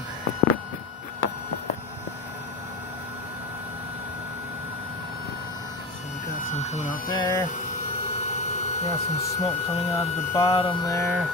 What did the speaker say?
So we got some coming out there. We got some smoke coming out of the bottom there.